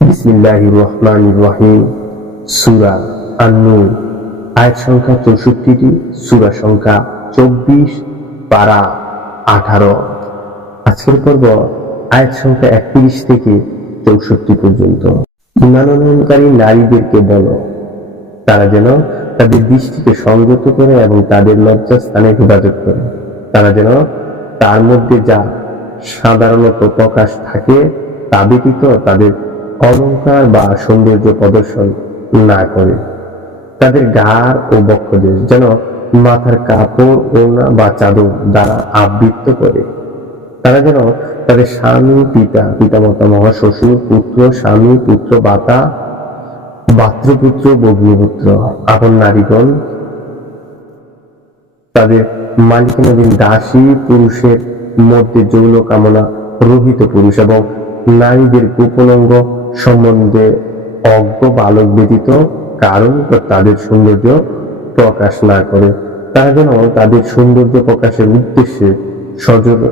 বিসমিল্লাহির রহমানির রহিম। সূরা আন-নূর, আয়াত সংখ্যা 64টি, সূরা সংখ্যা 24, পারা 18। আজকের পর্ব আয়াত সংখ্যা 31 থেকে 64 পর্যন্ত। ঈমান আনয়নকারী নারীদেরকে বলো, তারা যেন তাদের দৃষ্টিকে সংযত করে এবং তাদের লজ্জাস্থানে হেফাজত করে। তারা যেন তার মধ্যে যা সাধারণত প্রকাশ থাকে তা ব্যতীত তাদের অলংকার বা সৌন্দর্য প্রদর্শন না করে। তাদের গাড় ও বক্ষদেশ যেন মাথার কাপড়, ওড়না বা চাদর দ্বারা আবৃত করে। তারা যেন তাদের স্বামী, পিতা, পিতামাতা, মহাশ্বশুর, পুত্র, স্বামী, পুত্র, ভাতৃপুত্র, ভগ্নীপুত্র, আপন নারীগণ, তাদের মালিকানাধীন দাসী, পুরুষের মধ্যে যৌন কামনা রহিত পুরুষ এবং নারীদের গোপন অঙ্গ সম্বন্ধে অজ্ঞ বালক ব্যতীত কারণ তাদের সৌন্দর্য প্রকাশ না করে। তারা যেন তাদের সৌন্দর্য প্রকাশের উদ্দেশ্যে সজোরে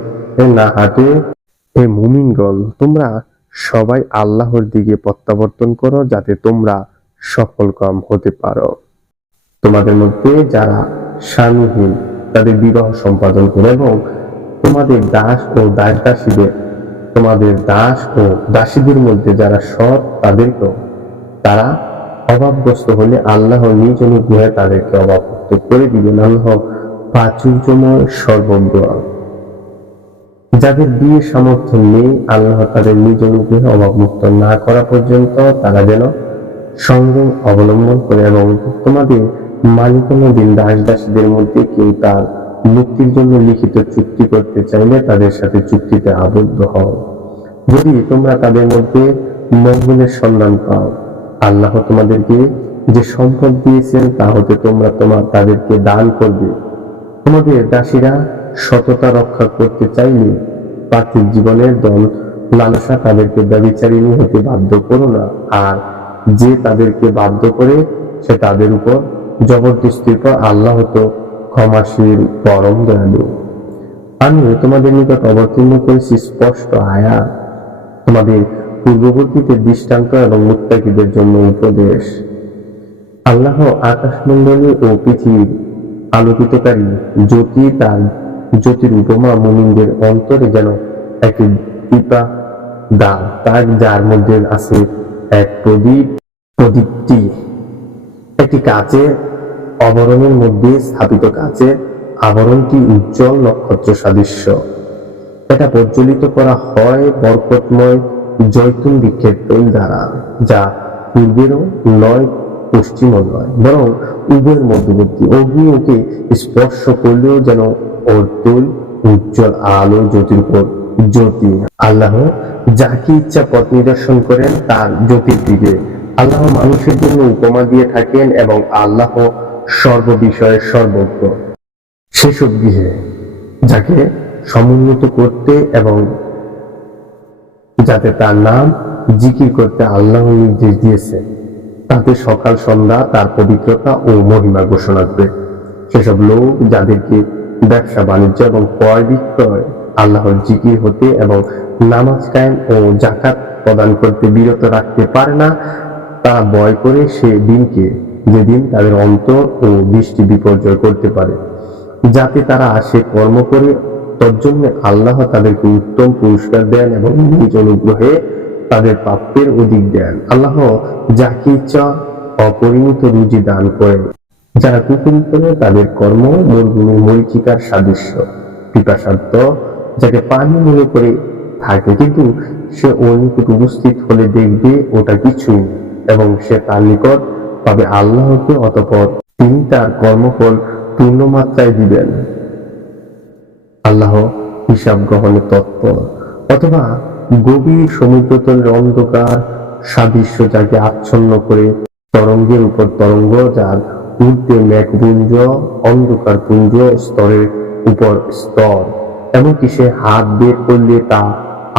না হাঁটে। হে মুমিনগণ, তোমরা সবাই আল্লাহর দিকে প্রত্যাবর্তন করো যাতে তোমরা সফলকাম হতে পারো। তোমাদের মধ্যে যারা স্বামীহীন তাদের বিবাহ সম্পাদন করে এবং তোমাদের দাস ও দাসীদের মধ্যে যারা সৎ তাদেরকেও, তারা অভাবগ্রস্ত হলে আল্লাহর নিজ অনুগ্রহে তাদেরকে অভাবমুক্ত করে দিবেন। আল্লাহ প্রাচুর্যময় সর্বজ্ঞ। যাদের বিয়ে সামর্থ্য নেই, আল্লাহ তাদের নিজ অনুগ্রহে অভাবমুক্ত না করা পর্যন্ত তারা যেন সংযম অবলম্বন করে এবং তোমাদের মালিকানাধীন দাসীদের মধ্যে কেউ তার মুক্তির জন্য লিখিত চুক্তি করতে চাইলে তাদের সাথে চুক্তিতে আবদ্ধ হও। যদি তোমরা তাদের মধ্যে মঙ্গলের সন্ধান পাও, আল্লাহ তোমাদেরকে যে সম্পদ দিয়েছেন তা হতে তোমরা তাদেরকে দান করবে। তোমাদের দাসীরা সততা রক্ষা করতে চাইলে পার্থিব জীবনের দল লালসা তাদেরকে ব্যভিচারিণী হতে বাধ্য করো না, আর যে তাদেরকে বাধ্য করে সে তাদের উপর জবরদস্তির পর আল্লাহ তো ক্ষমাশীল, পরম দয়ালু। আমি তোমাদের নিকট অবতীর্ণ করেছি স্পষ্ট আয়াত, তোমাদের পূর্ববর্তীদের দৃষ্টান্ত এবং মুত্তাকিদের জন্য উপদেশ। আল্লাহ আকাশমণ্ডলী ও পৃথিবীর আলোকিতকারী জ্যোতি, তার জ্যোতির উপমা মুমিনদের অন্তরে যেন একটি দীপা দাগ, তার যার মধ্যে আছে এক প্রদীপ। প্রদীপটি একটি কাচের আবরণের মধ্যে স্থাপিত। কাচের আবরণটি উজ্জ্বল নক্ষত্র সাদৃশ্য। এটা প্রজ্বলিত করা হয় বরকতময় জৈতুন বৃক্ষের তৈল দ্বারা, যা পূর্বেরও নয় পশ্চিমও নয়, বরং উভয়ের মধ্যবর্তী। অগ্নি ওকে স্পর্শ করলেও যেন ওর তৈল উজ্জ্বল আলো, জ্যোতির উপর জ্যোতি। আল্লাহ যাকে ইচ্ছা পথ নিদর্শন করেন তার জ্যোতির দিকে। আল্লাহ মানুষের জন্য উপমা দিয়ে থাকেন এবং আল্লাহ সর্ববিষয়ে সর্বজ্ঞ। সেসব গৃহে যাকে সমুন্নত করতে এবং যাতে তার নাম জিকির করতে আল্লাহ নির্দেশ দিয়েছে, তাতে সকাল সন্ধ্যা তার পবিত্রতা ও মহিমা ঘোষণা করে। সেসব লোক যাদেরকে ব্যবসা বাণিজ্য এবং ক্রয় বিক্রয় আল্লাহর জিকির হতে এবং নামাজ কায়েম ও যাকাত প্রদান করতে বিরত রাখতে পারে না, তারা ভয় করে সে দিনকে, যেদিন তাদের অন্তর ও দৃষ্টি বিপর্যয় করতে পারে, যাতে তারা সে কর্ম করে। তজ্জন্য আল্লাহ তাদেরকে উত্তম পুরস্কার দেন এবং নিজ অনুগ্রহে তাদের প্রাপ্যের অধিক দেন। আল্লাহ যাকে ইচ্ছা অপরিমিত রুজি দান করেন। যারা কুকুরি করে তাদের কর্ম মরুভূমির মরীচিকার সাদৃশ্য। পিপাসার্থ যাকে পানি মনে করে থাকে, কিন্তু সে ওর নিকট উপস্থিত হলে দেখবে ওটা কিছুই এবং সে তার নিকট পাবে আল্লাহকে, অতঃপর তিনি তার কর্মফল পূর্ণ মাত্রায় দিবেন। আল্লাহ হিসাব গ্রহণে তৎপর। অথবা গভীর সমুদ্রতলের অন্ধকার সাদৃশ্য যাকে আচ্ছন্ন করে তরঙ্গের উপর তরঙ্গ, যার ঊর্ধ্বে মেঘপুঞ্জ, অন্ধকার পুঞ্জ, স্তরের উপর স্তর, এমনকি সে হাত বের করলে তা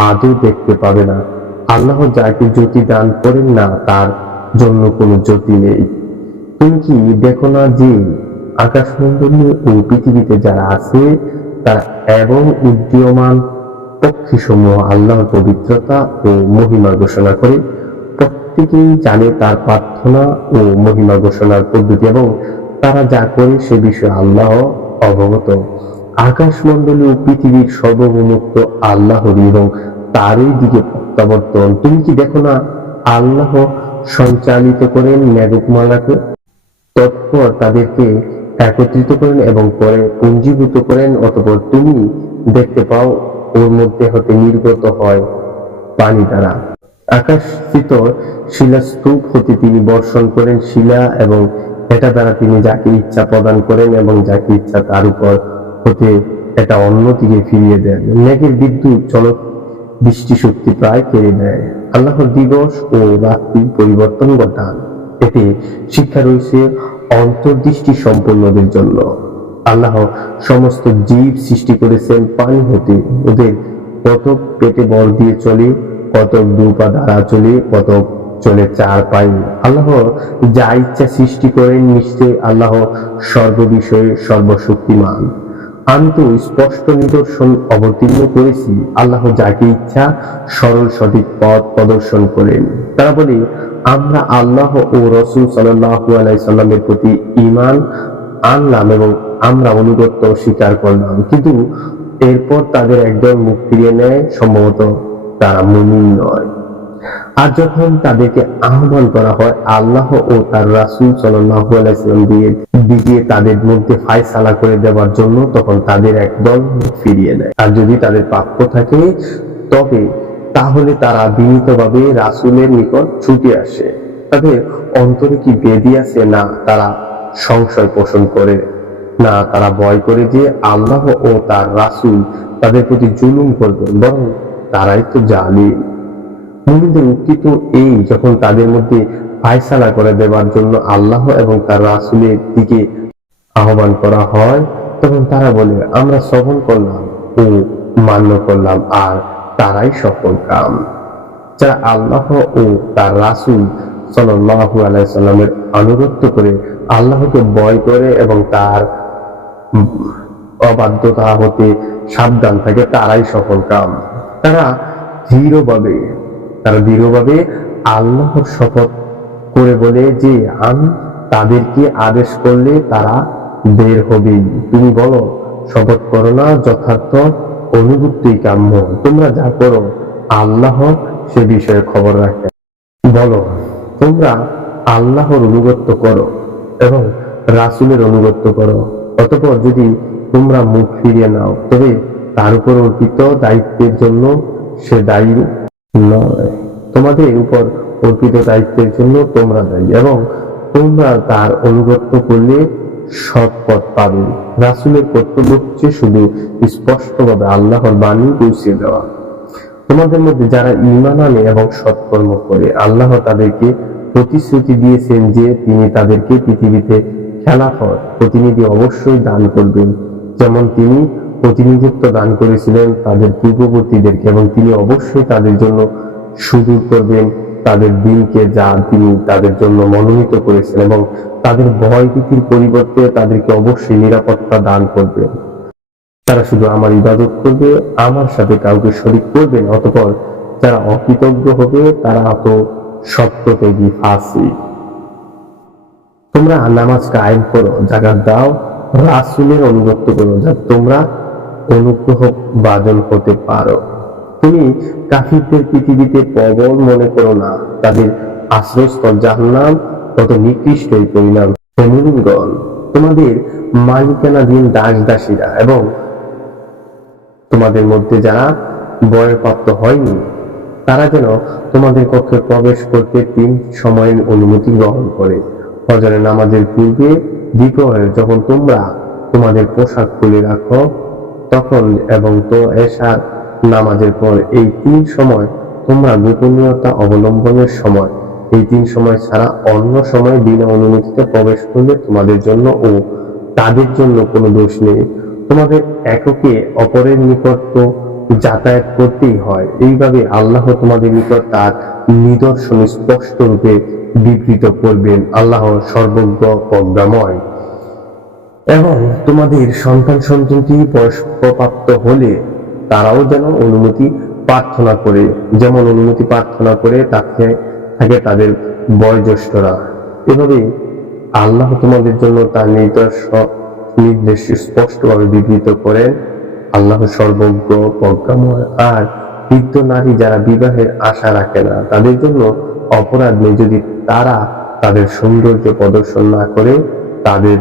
আদৌ দেখতে পাবে না। আল্লাহ যাকে জ্যোতি দান করেন না তার জন্য কোনো জ্যোতি নেই। তুমি কি দেখো না যে আকাশমণ্ডলী ও পৃথিবীতে যারা আছে তারা এবং উদীয়মান পক্ষীসমূহ আল্লাহর পবিত্রতা ও মহিমা ঘোষণা করে। প্রত্যেকেই জানে তার প্রার্থনা ও মহিমা ঘোষণার পদ্ধতি এবং তারা যা করে সে বিষয়ে আল্লাহ অবগত। আকাশমণ্ডলী ও পৃথিবীর সর্বভৌমত্ব আল্লাহরই এবং তারই দিকে প্রত্যাবর্তন। তুমি কি দেখো না, আল্লাহ সঞ্চালিত করেন মেঘমালাকে, তৎপর তাদেরকে একত্রিত করেন এবং পরে পুঞ্জীভূত করেন, অতঃপর তুমি দেখতে পাও ওর মধ্যে হতে নির্গত হয় পানি দ্বারা। আকাশস্থিত শিলাস্তূপ হতে তিনি বর্ষণ করেন শিলা এবং এটা দ্বারা তিনি যাকে ইচ্ছা প্রদান করেন এবং যাকে ইচ্ছা তার উপর হতে এটা অন্যদিকে ফিরিয়ে দেন। মেঘের বিদ্যুৎ চলক বৃষ্টি শক্তি প্রায় কেড়ে নেয়। আল্লাহর দিবস ও রাত্রি পরিবর্তন ঘটান। এতে শিক্ষা রয়েছে অন্তর্দৃষ্টি সম্পন্নদের জন্য। আল্লাহ সমস্ত জীব সৃষ্টি করেছেন পানি হতে। ওদের কতক পেটে বর দিয়ে চলে, কতক দুপা দ্বারা চলে, কতক চলে চার পায়ে। আল্লাহ যা ইচ্ছা সৃষ্টি করেন, নিশ্চয় আল্লাহ সর্ববিষয়ে সর্বশক্তিমান। আমি তো স্পষ্ট নিদর্শন অবতীর্ণ করেছি। আল্লাহ যাকে ইচ্ছা সরল সঠিক পথ প্রদর্শন করেন। তারা বলে, আমরা আল্লাহ ও রাসূল সাল্লাল্লাহু আলাইহি সাল্লামের প্রতি ঈমান আনলাম এবং আমরা আনুগত্য স্বীকার করলাম, কিন্তু এরপর তাদের একদল মুখ ফিরিয়ে নেয়, সম্ভবত তারা মুমিন নয়। আর যখন তাদেরকে আহ্বান করা হয় আল্লাহ ও তার রাসূল সাল্লাল্লাহু আলাইহি সাল্লাম দিকে তাদের মধ্যে ফায়সালা করে দেওয়ার জন্য, তখন তাদের একদল মুখ ফিরিয়ে নেয়। আর যদি তাদের প্রাপ্য থাকে তবে তাহলে তারা বিনীতভাবে রাসূলের নিকট ছুটে আসে। তাদের অন্তরে কি বেদি আছে? না তারা সংশয় পোষণ করে, না তারা ভয় করে যে আল্লাহ ও তার রাসূল তাদের প্রতি জুলুম করবেন, বরং তারাই তো জালিম। মুমিনদের উক্তি তো এই, যখন তাদের মধ্যে ফায়সালা করে দেওয়ার জন্য আল্লাহ এবং তার রাসূলের দিকে আহ্বান করা হয়, তখন তারা বলে, আমরা শ্রবণ করলাম ও মান্য করলাম, আর তারাই সফল কাম। যারা আল্লাহ ও তার রাসূল সাল্লাল্লাহু আলাইহি সাল্লামের আনুগত্য করে, আল্লাহকে ভয় করে এবং তার অবাধ্যতা হতে সাবধান থাকে, তারাই সফল কাম। তারা দৃঢ়ভাবে আল্লাহর শপথ করে বলে যে আমি তাদেরকে আদেশ করলে তারা বের হবেই। তুমি বলো, শপথ করো না, যথার্থ অনুভূতিই কাম্য। তোমরা যা করো আল্লাহ সে বিষয়ে খবর রাখেন। বলো, তোমরা আল্লাহর অনুগত্য করো এবং রাসূলের অনুগত্য করো, অতঃপর যদি তোমরা মুখ ফিরিয়ে নাও তবে তার উপর অর্পিত দায়িত্বের জন্য সে দায়ী নয়। তোমাদের উপর অর্পিত দায়িত্বের জন্য তোমরা দায়ী, এবং তোমরা তার অনুগত্য করলে সৎ পথ পাবে। রাসূলের কর্তব্য হচ্ছে শুধু স্পষ্টভাবে আল্লাহর বাণী পৌঁছে দেওয়া। তোমাদের মধ্যে যারা ঈমান আনে এবং সৎকর্ম করে, আল্লাহ তাদেরকে প্রতিশ্রুতি দিয়েছেন যে তিনি তাদেরকে পৃথিবীতে খেলাফত প্রতিনিধি অবশ্যই দান করবেন, যেমন তিনি প্রতিনিধিত্ব দান করেছিলেন তাদের পূর্ববর্তীদেরকে, এবং তিনি অবশ্যই তাদের জন্য সুদূর করবেন তাদের দিনকে, যা তিনি তাদের জন্য মনোনীত করেছেন, এবং তাদের ভয় ভীতির পরিবর্তে তাদেরকে অবশ্যই নিরাপত্তা দান করবেন। তারা শুধু আমার ইবাদত করবে, আমার সাথে কাউকে শরীক করবে না। অতঃপর যারা অকৃতজ্ঞ হবে তারা তো সত্যত্যাগী ফাসিক। তোমরা নামাজ কায়েম করো, যাকাত দাও, রাসূলের অনুগত্য করো, যাতে তোমরা অনুগ্রহ ভাজন হতে পারো। তুমি কাফিরদের পৃথিবীতে প্রবল মনে করো না, তাদের আশ্রয়স্থল জাহান্নাম কত নিকৃষ্ট এই পরিণাম। হে মুমিনগণ, তোমাদের মালিকানাধীন দাস দাসীরা এবং তোমাদের মধ্যে যারা বয়ঃপ্রাপ্ত হয়নি, তারা যেন তোমাদের কক্ষে প্রবেশ করতে 3 সময়ের অনুমতি গ্রহণ করে। ফজরের নামাজের পূর্বে, দ্বিপ্রহরে যখন তোমরা তোমাদের পোশাক খুলে রাখো তখন, এবং তো এশার নামাজের পর। এই 3 সময় তোমরা গোপনীয়তা অবলম্বনের সময়। এই 3 সময় ছাড়া অন্য সময় বিনা অনুমতিতে প্রবেশ করলে তোমাদের জন্য ও তাদের জন্য কোনো দোষ নেই। তোমাদের এককে অপরের নিকট তো যাতায়াত করতেই হয়। এইভাবে আল্লাহ তোমাদের নিকট তার নিদর্শন স্পষ্ট রূপে বিবৃত করবেন। আল্লাহ সর্বজ্ঞ প্রজ্ঞাময়। এবং তোমাদের সন্তানটি বয়স্কপ্রাপ্ত হলে তারাও যেন অনুমতি প্রার্থনা করে, যেমন অনুমতি প্রার্থনা করে থাকে তাদের বয়োজ্যেষ্ঠরা। এভাবে আল্লাহ তোমাদের জন্য তার নির্দেশ স্পষ্টভাবে বিবৃত করেন। আল্লাহ সর্বজ্ঞ, প্রজ্ঞাময়। আর বৃদ্ধ নারী যারা বিবাহের আশা রাখে না, তাদের জন্য অপরাধ নেই যদি তারা তাদের সৌন্দর্য প্রদর্শন না করে তাদের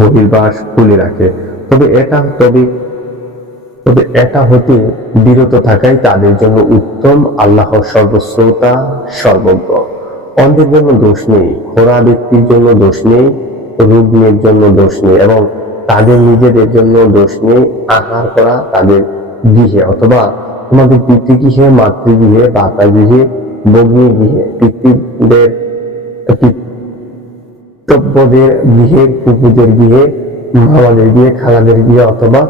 বহির্বাস খুলে রাখে। তবে এটা হতে বিরত থাকাই তাদের জন্য উত্তম। আল্লাহ সর্বশ্রোতা, সর্বজ্ঞ। অন্ধের জন্য দোষ নেই, খোঁড়া ব্যক্তির জন্য দোষ নেই, রুগ্নের জন্য দোষ নেই, এবং তাদের নিজেদের জন্য দোষ নেই আহার করা তাদের গৃহে অথবা তোমাদের পিতৃগৃহে, মাতৃগৃহে, বাতাগৃহে, ভগ্নী গৃহে, পিতৃব্যদের গৃহে, ফুপুদের গৃহে, মামাদের গৃহে, খালাদের গৃহে অথবা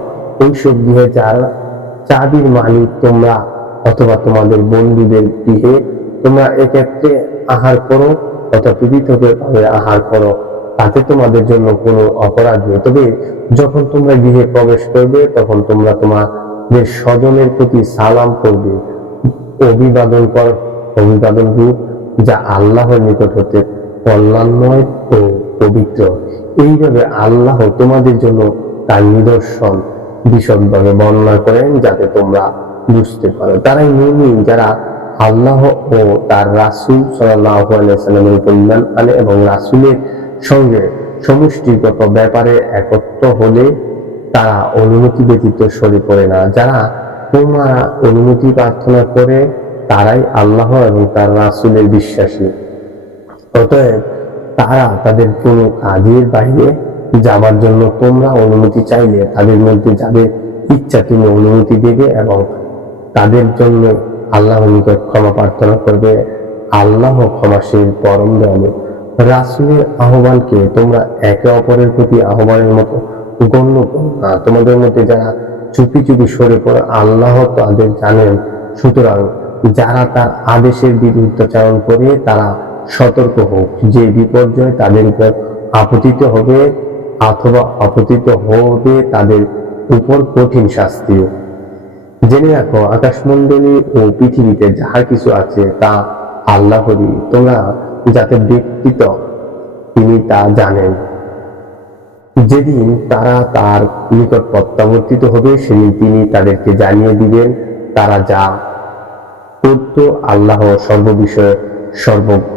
ওইসব গৃহে যার চাবির মালিক তোমরা অথবা তোমাদের বন্ধুদের গৃহে তোমরা এক্ষেত্রে আহার করো অথবা পৃথকভাবে আহার করো, তাতে তোমাদের জন্য কোনো অপরাধ নেই। তবে যখন তোমরা গৃহে প্রবেশ করবে তখন তোমরা তোমাদের স্বজনের প্রতি সালাম করবে, অভিবাদন রূপ, যা আল্লাহর নিকট হতে কল্যাণময় ও পবিত্র। এইভাবে আল্লাহ তোমাদের জন্য তার নিদর্শন বিশদভাবে বর্ণনা করেন যাতে তোমরা বুঝতে পারো। তারাই মুমিন যারা আল্লাহ ও তার রাসূল সাল্লাল্লাহু আলাইহি ওয়াসাল্লামের উপর ঈমান আনে এবং রাসূলের সঙ্গে সমষ্টিগত ব্যাপারে একত্র হলে তারা অনুমতি ব্যতীত সরে পড়ে না। যারা তোমার অনুমতি প্রার্থনা করে তারাই আল্লাহ এবং তার রাসূলের বিশ্বাসী। অতএব তারা তাদের কোনো কাজের বাইরে যাবার জন্য তোমরা অনুমতি চাইলে তাদের মধ্যে যাদের ইচ্ছা তুমি অনুমতি দেবে এবং তাদের জন্য আল্লাহর নিকট ক্ষমা প্রার্থনা করবে। আল্লাহ ক্ষমাশীল, পরম দয়ালু। রাসূলের আহ্বানকে তোমরা একে অপরের প্রতি আহ্বানের মতো গণ্য করো না। তোমাদের মধ্যে যারা চুপি চুপি সরে পড়ে আল্লাহ তাদের জানেন। সুতরাং যারা তার আদেশের বিরুদ্ধাচরণ করে তারা সতর্ক হোক যে বিপর্যয় তাদের উপর আপতিত হবে অথবা আপতিত হবে তাদের উপর কঠিন শাস্তিও। জেনে রাখো, আকাশমণ্ডলী ও পৃথিবীতে যাহা কিছু আছে তা আল্লাহরই। তোমরা যাতে ব্যক্তিত তিনি তা জানেন। যেদিন তারা তার নিকট প্রত্যাবর্তিত হবে সেদিন তিনি তাদেরকে জানিয়ে দিবেন তারা যা করত। আল্লাহ সর্ববিষয়ে সর্বজ্ঞ।